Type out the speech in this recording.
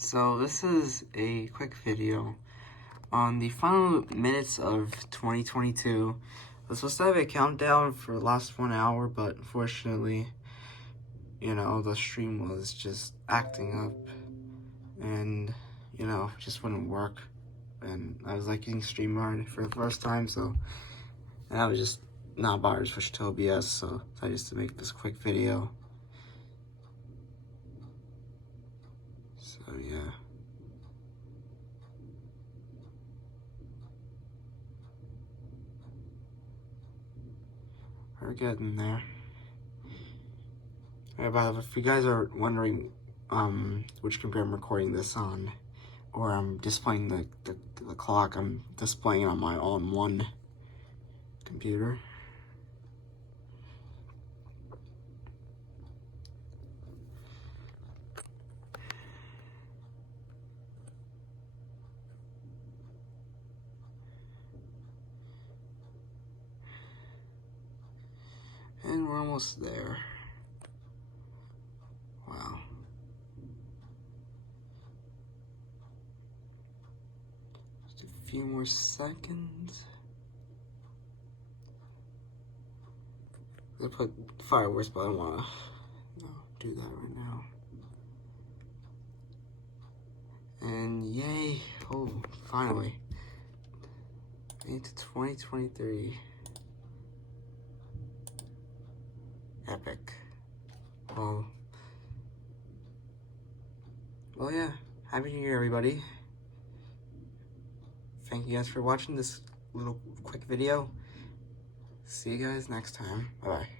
So this is a quick video on the final minutes of 2022. I was supposed to have a countdown for the last 1 hour, but unfortunately, the stream was just acting up and, just wouldn't work. And I was like using StreamYard for the first time, and I was just not bothered to switch to OBS, so I just to make this quick video. So yeah. We're getting there. If you guys are wondering which computer I'm recording this on, or I'm displaying the clock, I'm displaying it on my all-in-one computer. And we're almost there. Wow. Just a few more seconds. I put fireworks, but I don't want to do that right now. And yay! Oh, finally. Into 2023. Epic. Well, yeah. Happy New Year, everybody. Thank you guys for watching this little quick video. See you guys next time. Bye-bye.